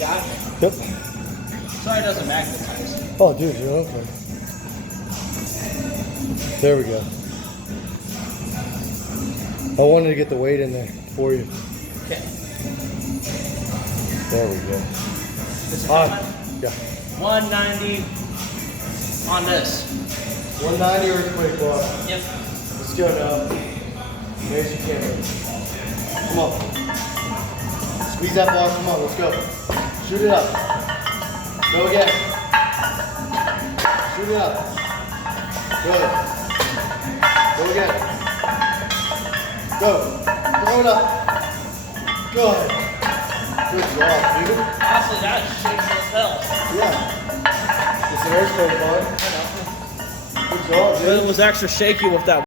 got me. Yep. Sorry it doesn't magnetize. Oh, dude, you're okay. There we go. I wanted to get the weight in there for you. Okay. There we go. This is Yeah. 190 on this. 190 earthquake bar. Yep. Let's go now. There's your camera. Come on. Squeeze that bar. Come on, let's go. Shoot it up. Go again. Shoot it up. Good. Go again. Go. Throw it up. Good. Good job, dude. Honestly, that shakes as hell. Yeah. It's an earthquake bar. I know. Good job, dude. It was extra shaky with that